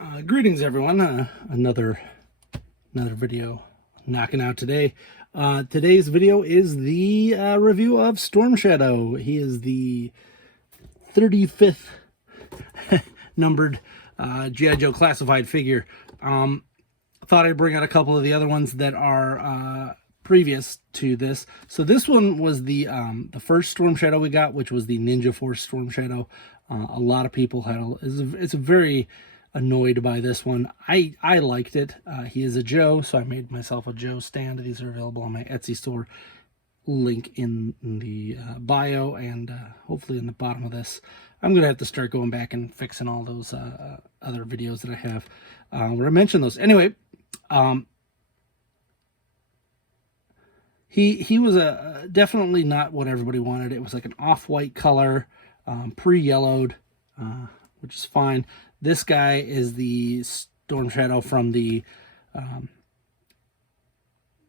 Greetings, everyone. Another video knocking out today. Today's video is the review of Storm Shadow. He is the 35th numbered G.I. Joe classified figure. Thought I'd bring out a couple of the other ones that are previous to this. So this one was the first Storm Shadow we got, which was the Ninja Force Storm Shadow. A lot of people had it's a very annoyed by this one. I liked it. He is a Joe, so I made myself a Joe stand. These are available on my Etsy store. Link in the bio and hopefully in the bottom of this. I'm gonna have to start going back and fixing all those other videos that I have where I mentioned those. Anyway, he was definitely not what everybody wanted. It was like an off-white color, pre-yellowed, which is fine. This guy is the Storm Shadow from the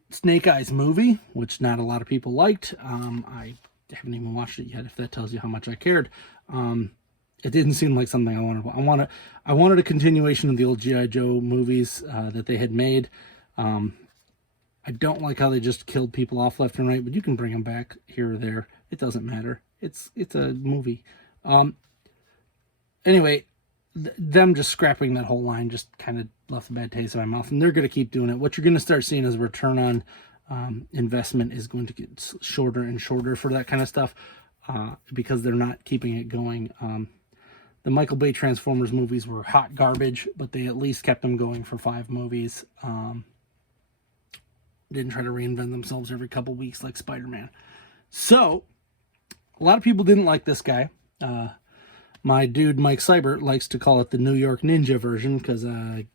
Snake Eyes movie, which not a lot of people liked. I haven't even watched it yet, if that tells you how much I cared. It didn't seem like something I wanted. I wanted a continuation of the old G.I. Joe movies that they had made. I don't like how they just killed people off left and right, but you can bring them back here or there. It doesn't matter. It's a movie. Anyway, them just scrapping that whole line just kind of left a bad taste in my mouth, and they're going to keep doing it. What you're going to start seeing is return on investment is going to get shorter and shorter for that kind of stuff because they're not keeping it going. The Michael Bay Transformers movies were hot garbage, but they at least kept them going for 5 movies. Didn't try to reinvent themselves every couple weeks like Spider-Man. So, a lot of people didn't like this guy. My dude Mike Seibert likes to call it the New York Ninja version because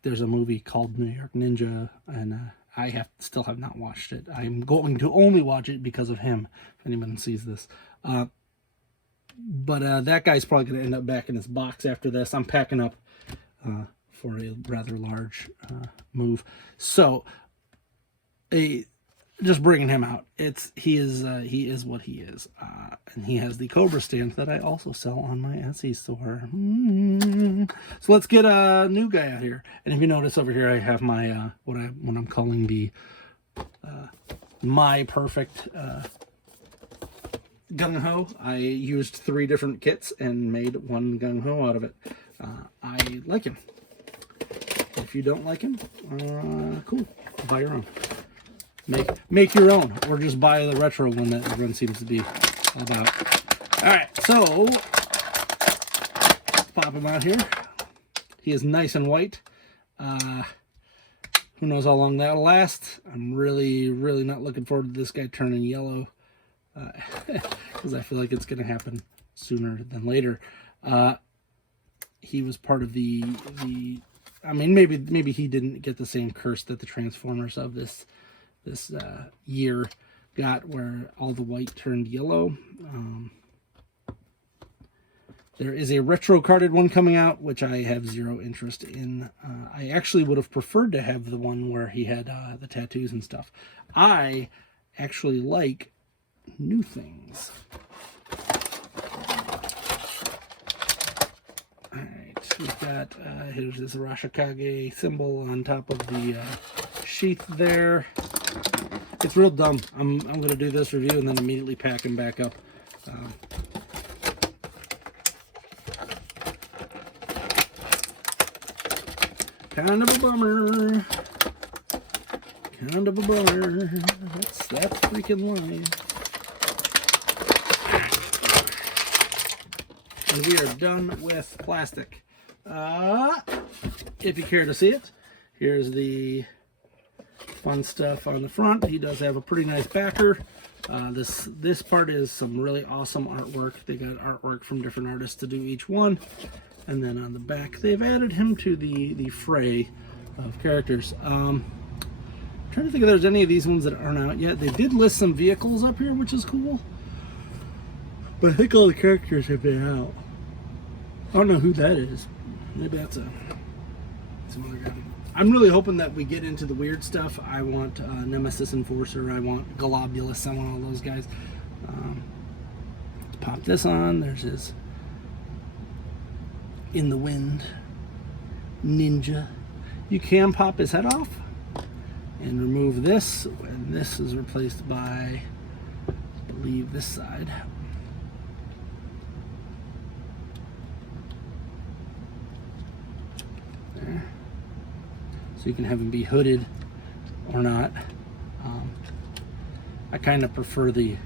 there's a movie called New York Ninja, and I still have not watched it. I'm going to only watch it because of him, if anyone sees this. But that guy's probably going to end up back in his box after this. I'm packing up for a rather large move. So, just bringing him out. He is what he is, and he has the Cobra stand that I also sell on my Etsy store. So let's get a new guy out here. And if you notice over here, I have my what I'm calling the my perfect gung ho. I used 3 different kits and made one gung ho out of it. I like him. If you don't like him, cool. Buy your own. Make your own, or just buy the retro one that everyone seems to be about. All right, so let's pop him out here. He is nice and white. Who knows how long that'll last? I'm really not looking forward to this guy turning yellow because I feel like it's going to happen sooner than later. He was part of the. I mean, maybe he didn't get the same curse that the Transformers of this year got, where all the white turned yellow. There is a retro carded one coming out, which I have 0 interest in. I actually would have preferred to have the one where he had the tattoos and stuff. I actually like new things. All right, we've got here's this Arashikage symbol on top of the sheath there. It's real dumb. I'm going to do this review and then immediately pack him back up. Kind of a bummer. Kind of a bummer. That's freaking line. And we are done with plastic. If you care to see it, here's the fun stuff on the front. He does have a pretty nice backer. This part is some really awesome artwork. They got artwork from different artists to do each one. And then on the back, they've added him to the fray of characters. Trying to think if there's any of these ones that aren't out yet. They did list some vehicles up here, which is cool. But I think all the characters have been out. I don't know who that is. Maybe that's some other guy. I'm really hoping that we get into the weird stuff. I want Nemesis Enforcer. I want Globulus. I want all those guys. Let's pop this on. There's his In the Wind ninja. You can pop his head off and remove this, and this is replaced by, I believe, this side. There. So you can have him be hooded or not. I kind of prefer the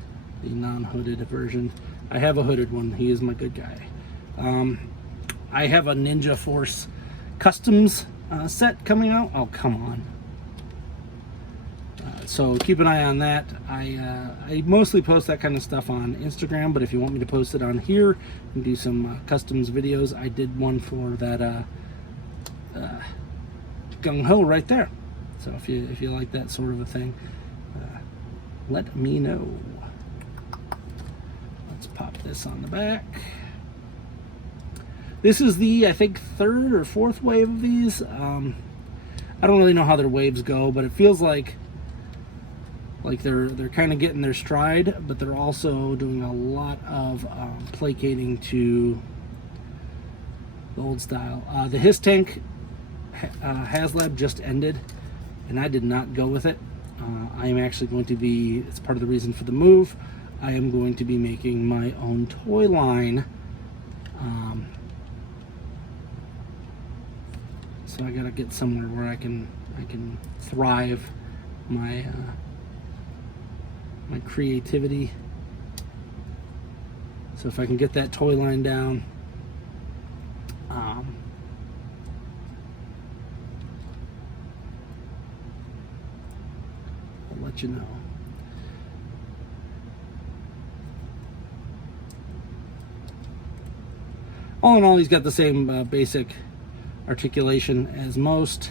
non-hooded version. I have a hooded one. He is my good guy. I have a Ninja Force Customs set coming out. Oh, come on. So keep an eye on that. I mostly post that kind of stuff on Instagram, but if you want me to post it on here and do some customs videos, I did one for that gung ho right there. So if you like that sort of a thing, let me know. Let's pop this on the back. This is the, I think, 3rd or 4th wave of these. I don't really know how their waves go, but it feels like they're kind of getting their stride, but they're also doing a lot of placating to the old style. The His Tank HasLab just ended, and I did not go with it. I am actually going to be, it's part of the reason for the move, I am going to be making my own toy line. So I gotta get somewhere where I can thrive my my creativity. So if I can get that toy line down, I'll let you know. All in all, he's got the same basic articulation as most.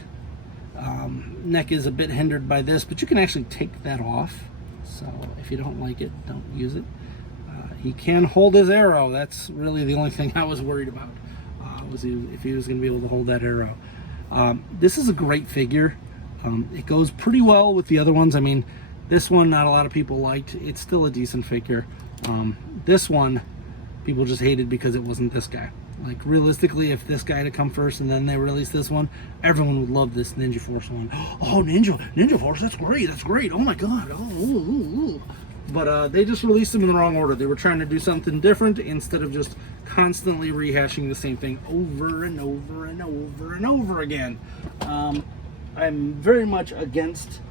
Neck is a bit hindered by this, but you can actually take that off. So if you don't like it, don't use it. He can hold his arrow. That's really the only thing I was worried about, was if he was going to be able to hold that arrow. This is a great figure. It goes pretty well with the other ones. I mean, this one not a lot of people liked. It's still a decent figure. This one people just hated because it wasn't this guy. Like, realistically, if this guy had to come first and then they released this one, everyone would love this Ninja Force one. Oh, Ninja Force, that's great. Oh my god. Oh. But they just released them in the wrong order. They were trying to do something different instead of just constantly rehashing the same thing over and over and over and over again. I'm very much against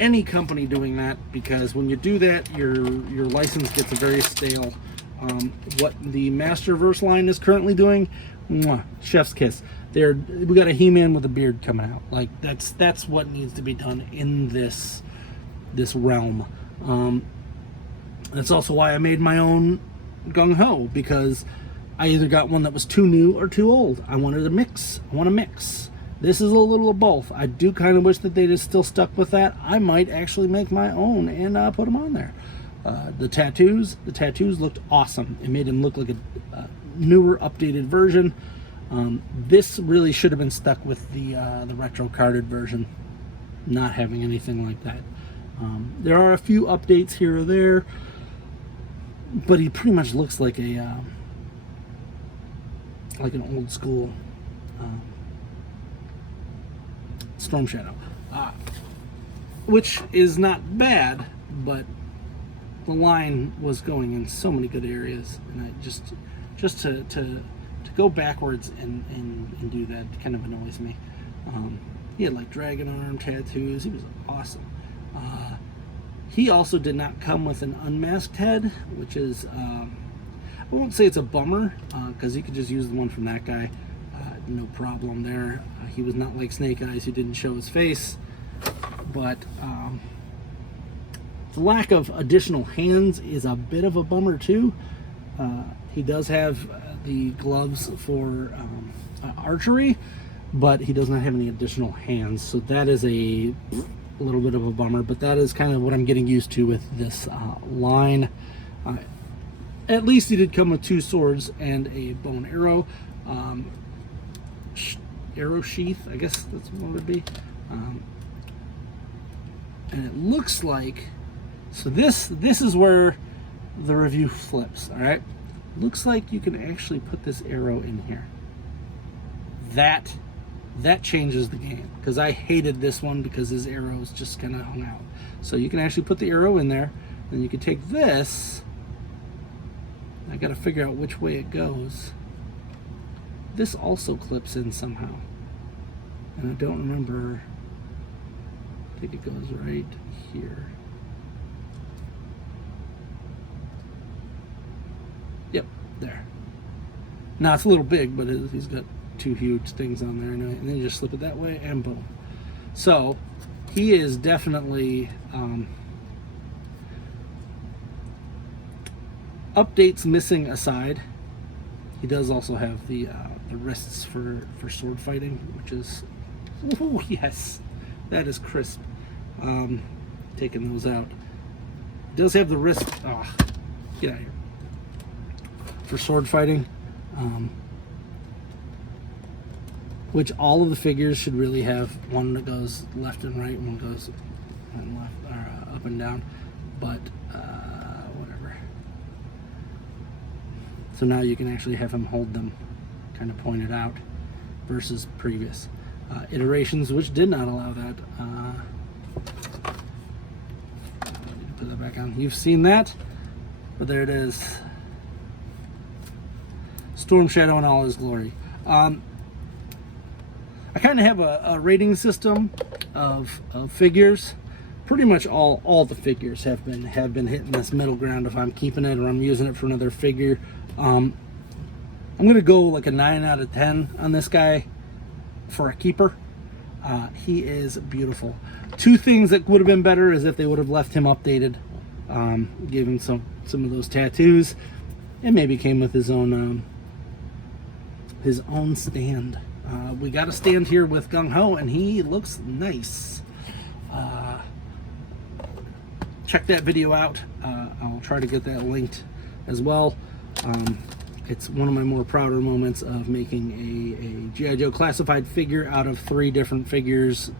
any company doing that, because when you do that, your license gets very stale. What the Masterverse line is currently doing, chef's kiss. We got a He-Man with a beard coming out. Like, that's what needs to be done in this realm. That's also why I made my own Gung Ho, because I either got one that was too new or too old. I wanted a mix. I want a mix. This is a little of both. I do kind of wish that they just still stuck with that. I might actually make my own and put them on there. The tattoos looked awesome. It made him look like a newer, updated version. This really should have been stuck with the retro carded version, not having anything like that. There are a few updates here or there, but he pretty much looks like a like an old school Storm Shadow, which is not bad, but the line was going in so many good areas, and I just to go backwards and do that kind of annoys me. He had like dragon arm tattoos. He was awesome. He also did not come with an unmasked head, which is I won't say it's a bummer, because you could just use the one from that guy, no problem there. He was not like Snake Eyes, who didn't show his face, but the lack of additional hands is a bit of a bummer too. He does have the gloves for archery, but he does not have any additional hands, so that is a little bit of a bummer, but that is kind of what I'm getting used to with this line. At least he did come with 2 swords and a bow and arrow. Arrow sheath, I guess that's what it would be. And it looks like, so this is where the review flips, all right? Looks like you can actually put this arrow in here. That that changes the game, because I hated this one because his arrows just kind of hung out. So you can actually put the arrow in there, and you can take this. I got to figure out which way it goes. This also clips in somehow, and I don't remember. I think it goes right here. Yep, there. Now it's a little big, but he's got two huge things on there, and then you just slip it that way, and boom. So he is definitely updates missing aside. He does also have the wrists for sword fighting, which is, oh yes, that is crisp. Taking those out. He does have the wrist. Oh, get out of here. For sword fighting. Which all of the figures should really have one that goes left and right, one goes and left or up and down, but whatever. So now you can actually have him hold them kind of pointed out versus previous iterations, which did not allow that. Put that back on. You've seen that, but there it is. Storm Shadow in all his glory. I kind of have a rating system of figures. Pretty much all the figures have been hitting this middle ground if I'm keeping it or I'm using it for another figure. I'm gonna go like a 9 out of 10 on this guy for a keeper. He is beautiful. Two things that would have been better is if they would have left him updated, gave him some of those tattoos, and maybe came with his own stand. We got a stand here with Gung Ho, and he looks nice. Check that video out. I'll try to get that linked as well. It's one of my more prouder moments of making a G.I. Joe classified figure out of 3 different figures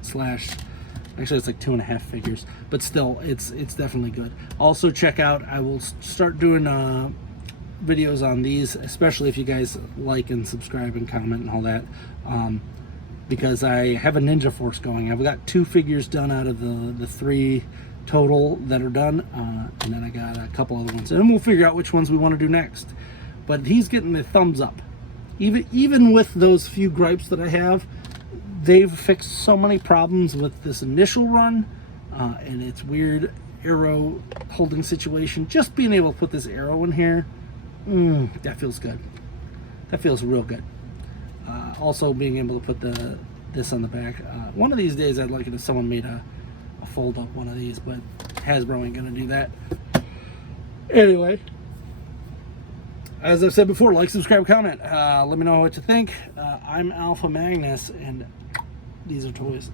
actually it's like 2.5 figures, but still it's definitely good. Also check out, I will start doing videos on these, especially if you guys like and subscribe and comment and all that, because I have a Ninja Force going. I've got 2 figures done out of the 3 total that are done, and then I got a couple other ones, and then we'll figure out which ones we want to do next. But he's getting the thumbs up, even with those few gripes that I have. They've fixed so many problems with this initial run, and its weird arrow holding situation. Just being able to put this arrow in here, that feels good. That feels real good. Also being able to put this on the back. One of these days I'd like it if someone made a fold up one of these, but Hasbro ain't gonna do that. Anyway, as I've said before, like, subscribe, comment. Let me know what you think. I'm Alpha Magnus, and these are toys.